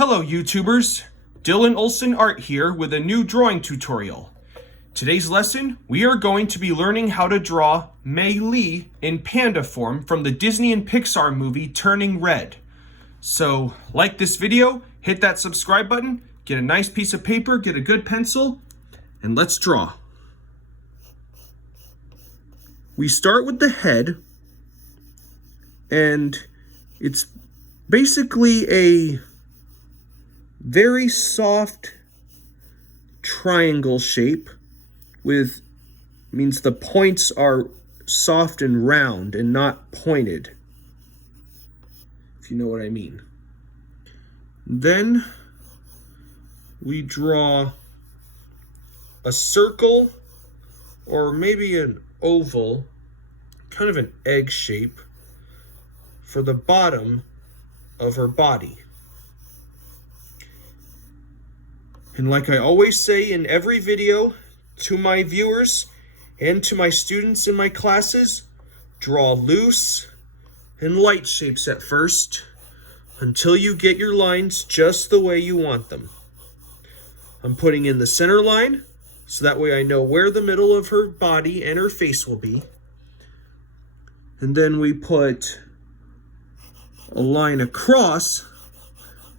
Hello YouTubers, Dylan Olson Art here with a new drawing tutorial. Today's lesson, we are going to be learning how to draw Mei Lee in panda form from the Disney and Pixar movie Turning Red. So, like this video, hit that subscribe button, get a nice piece of paper, get a good pencil, and let's draw. We start with the head, and it's basically a very soft triangle shape means the points are soft and round and not pointed, if you know what I mean. Then we draw a circle or maybe an oval, kind of an egg shape for the bottom of her body. And like I always say in every video to my viewers and to my students in my classes, draw loose and light shapes at first until you get your lines just the way you want them. I'm putting in the center line so that way I know where the middle of her body and her face will be. And then we put a line across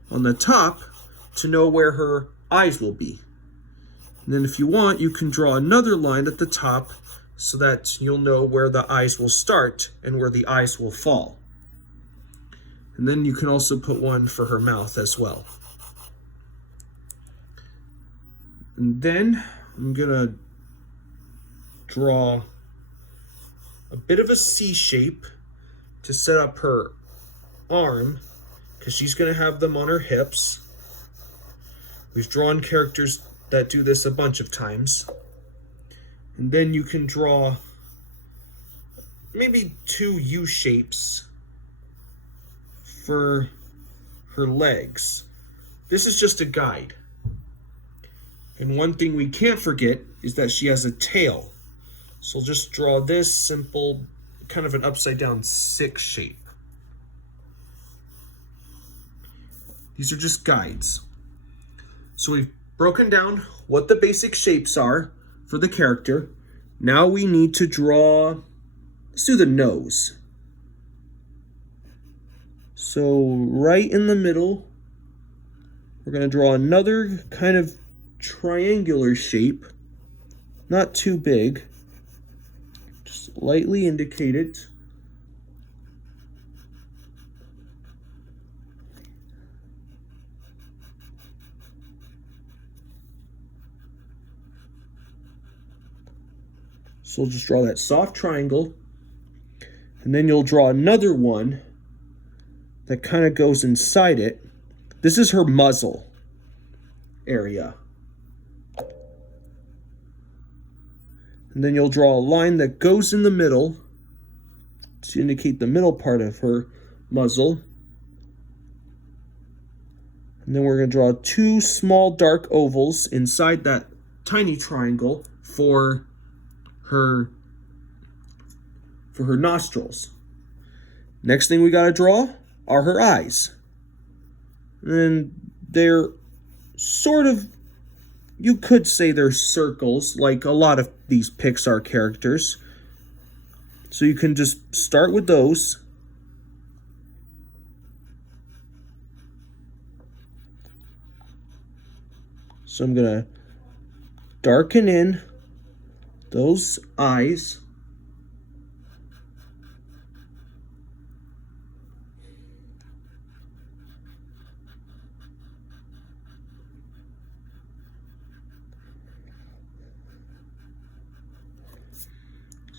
on the top to know where her eyes will be. And then if you want, you can draw another line at the top so that you'll know where the eyes will start and where the eyes will fall. And then you can also put one for her mouth as well. And then I'm gonna draw a bit of a C shape to set up her arm, because she's gonna have them on her hips. We've drawn characters that do this a bunch of times. And then you can draw maybe 2 U shapes for her legs. This is just a guide. And one thing we can't forget is that she has a tail. So we'll just draw this simple, kind of an upside down 6 shape. These are just guides. So we've broken down what the basic shapes are for the character. Now we need to draw, let's do the nose. So right in the middle, we're going to draw another kind of triangular shape, not too big, just lightly indicate it. So we'll just draw that soft triangle, and then you'll draw another one that kind of goes inside it. This is her muzzle area. And then you'll draw a line that goes in the middle to indicate the middle part of her muzzle. And then we're going to draw 2 small dark ovals inside that tiny triangle for her nostrils. Next thing we got to draw are her eyes. And they're sort of, you could say they're circles, like a lot of these Pixar characters. So you can just start with those. So I'm going to darken in those eyes.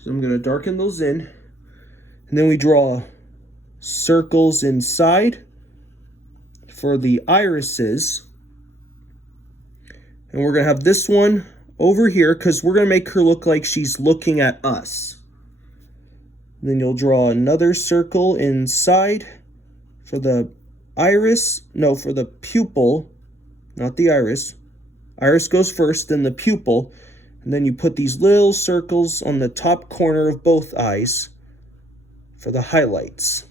So I'm going to darken those in. And then we draw circles inside for the irises. And we're going to have this one over here because we're going to make her look like she's looking at us. And then you'll draw another circle inside for the iris, no, for the pupil, not the iris. Iris goes first, then the pupil, and then you put these little circles on the top corner of both eyes for the highlights.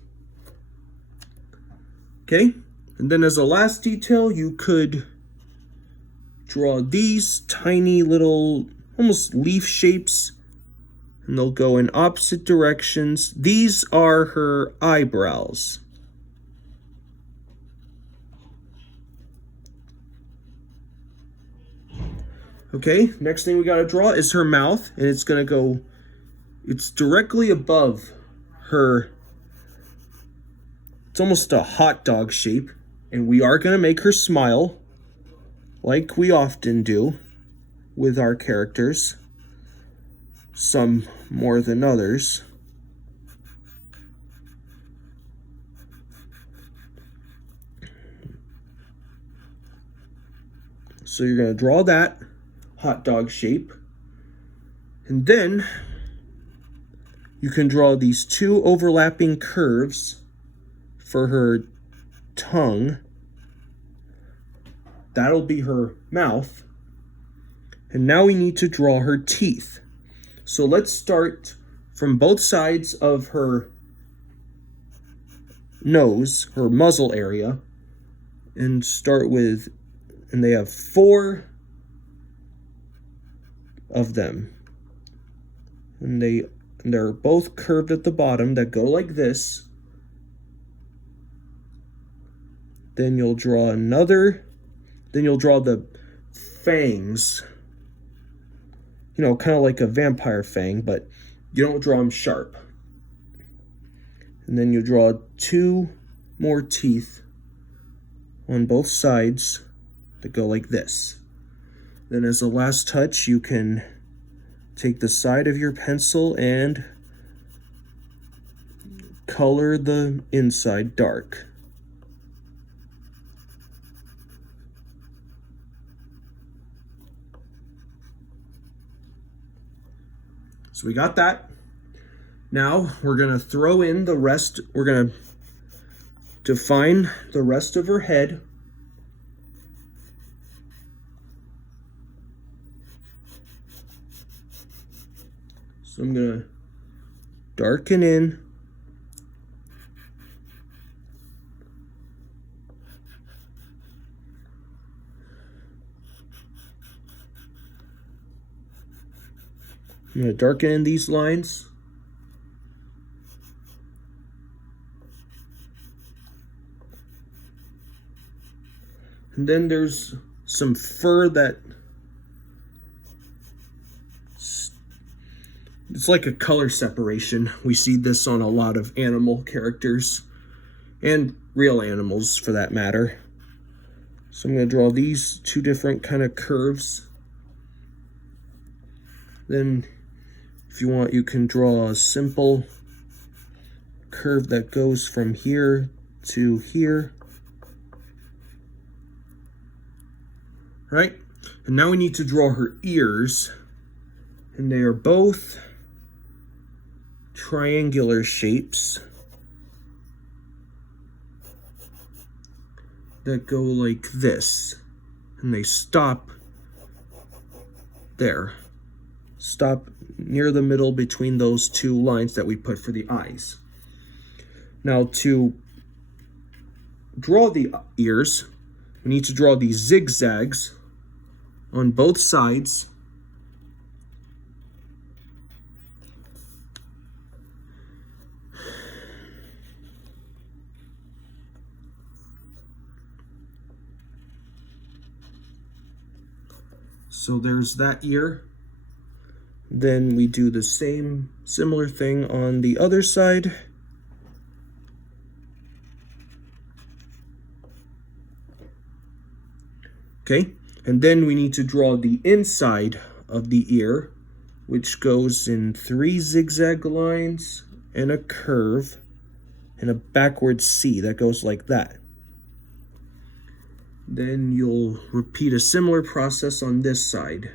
Okay, And then as a last detail, you could draw these tiny little, almost leaf shapes, and they'll go in opposite directions. These are her eyebrows. Okay, next thing we gotta draw is her mouth, and it's gonna go, it's directly above her, it's almost a hot dog shape, and we are gonna make her smile, like we often do with our characters, some more than others. So you're gonna draw that hot dog shape, and then you can draw these two overlapping curves for her tongue. That'll be her mouth. And now we need to draw her teeth. So let's start from both sides of her nose, her muzzle area, and start with, and they have 4 of them, and they're both curved at the bottom that go like this. Then you'll draw another, then you'll draw the fangs, you know, kind of like a vampire fang, but you don't draw them sharp. And then you draw 2 more teeth on both sides that go like this. Then as a last touch, you can take the side of your pencil and color the inside dark. So we got that. Now we're gonna throw in the rest, we're gonna define the rest of her head. So I'm gonna darken in. I'm gonna darken in these lines. And then there's some fur that it's like a color separation. We see this on a lot of animal characters and real animals for that matter. So I'm going to draw these 2 different kind of curves. Then if you want, you can draw a simple curve that goes from here to here. Right? And now we need to draw her ears, and they are both triangular shapes that go like this, and they stop there. Stop near the middle between those 2 lines that we put for the eyes. Now to draw the ears, we need to draw these zigzags on both sides. So there's that ear. Then we do the similar thing on the other side. Okay, and then we need to draw the inside of the ear, which goes in 3 zigzag lines and a curve and a backward C that goes like that. Then you'll repeat a similar process on this side.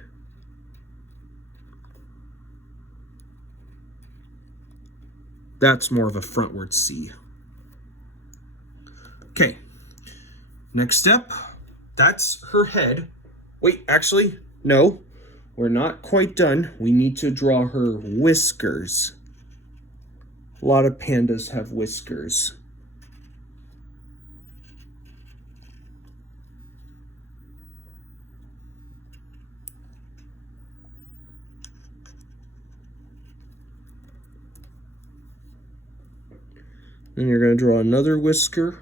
That's more of a frontward C. Okay, next step, that's her head. Wait, actually, no, we're not quite done. We need to draw her whiskers. A lot of pandas have whiskers. Then you're going to draw another whisker.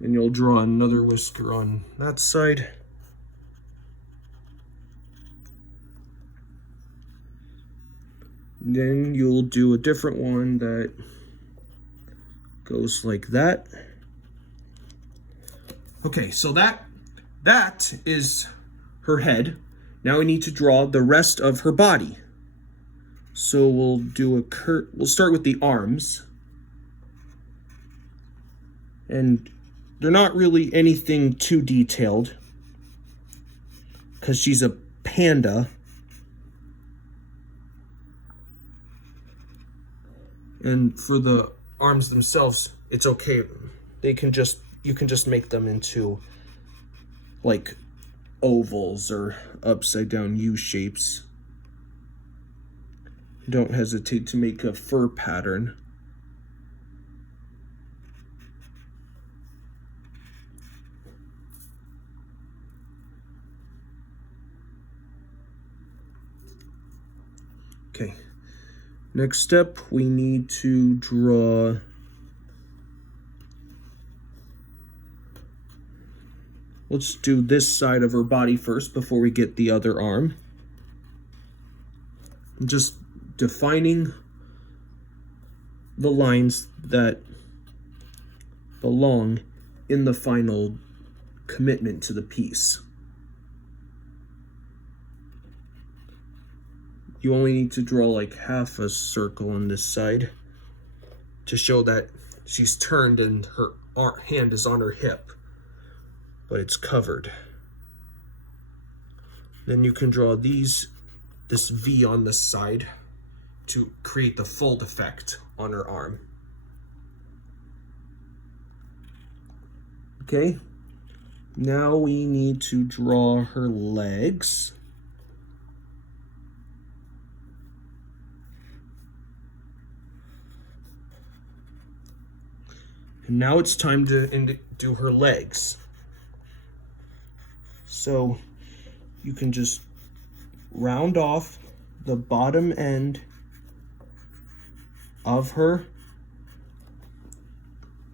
And you'll draw another whisker on that side. Then you'll do a different one that goes like that. Okay, so that is her head. Now we need to draw the rest of her body. So we'll do we'll start with the arms. And they're not really anything too detailed because she's a panda. And for the arms themselves, it's okay. You can just make them into like ovals or upside down U shapes. Don't hesitate to make a fur pattern. Okay, next step, we need to draw let's do this side of her body first before we get the other arm. I'm just defining the lines that belong in the final commitment to the piece. You only need to draw like half a circle on this side to show that she's turned and her hand is on her hip, but it's covered. Then you can draw this V on the side to create the fold effect on her arm. Okay, now we need to draw her legs. And now it's time to do her legs. So you can just round off the bottom end of her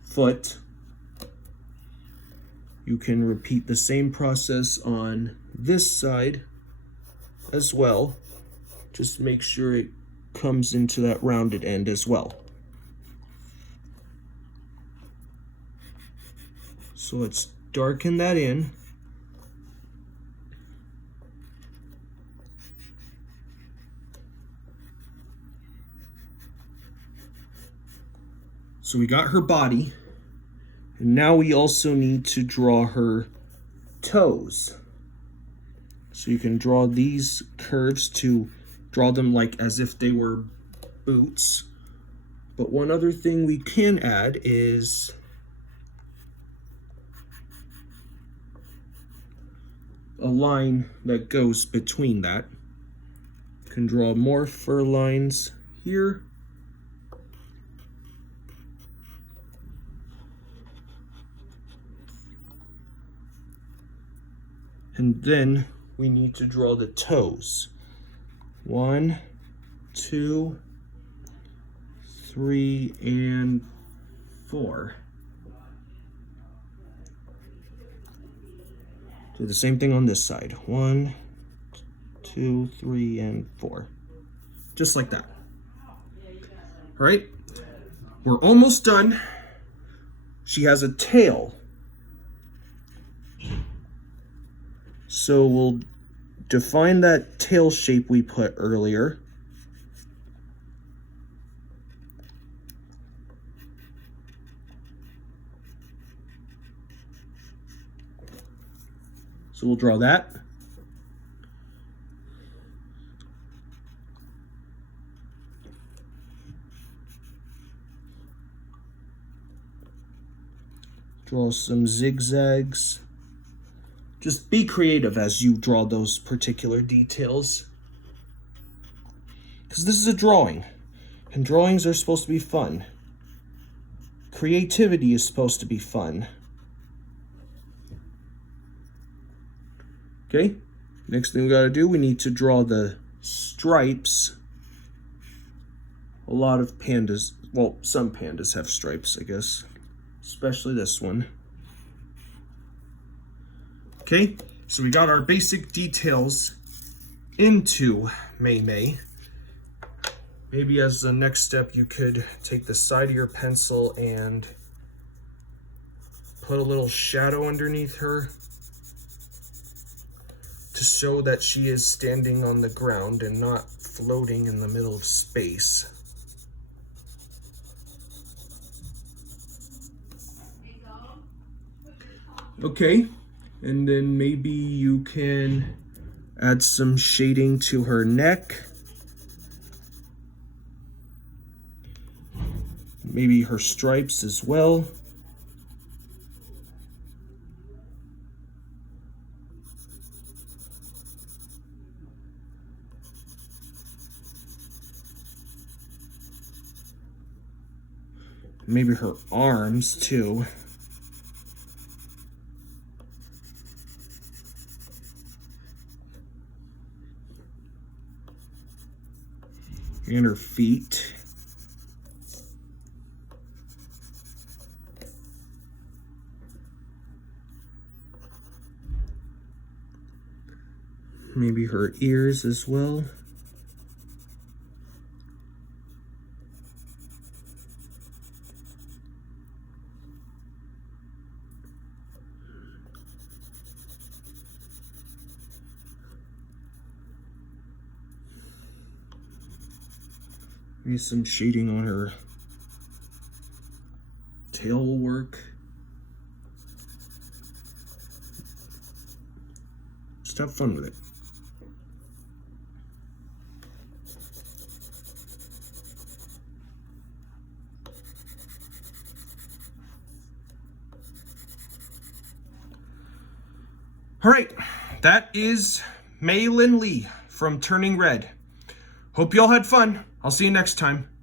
foot. You can repeat the same process on this side as well. Just make sure it comes into that rounded end as well. So let's darken that in. So we got her body, and now we also need to draw her toes. So you can draw these curves to draw them like as if they were boots. But one other thing we can add is a line that goes between that. You can draw more fur lines here. And then we need to draw the toes. 1, 2, 3, and 4. Do the same thing on this side. 1, 2, 3, and 4. Just like that. All right, we're almost done. She has a tail. So we'll define that tail shape we put earlier. So we'll draw that. Draw some zigzags. Just be creative as you draw those particular details. Because this is a drawing, and drawings are supposed to be fun. Creativity is supposed to be fun. Okay, next thing we gotta do, we need to draw the stripes. A lot of pandas, well, some pandas have stripes, I guess, especially this one. Okay, so we got our basic details into Mei Mei. Maybe as the next step, you could take the side of your pencil and put a little shadow underneath her to show that she is standing on the ground and not floating in the middle of space. Okay, and then maybe you can add some shading to her neck. Maybe her stripes as well. Maybe her arms too. And her feet. Maybe her ears as well. Maybe some shading on her tail will work. Just have fun with it. All right, that is Mei Lee from Turning Red. Hope you all had fun. I'll see you next time.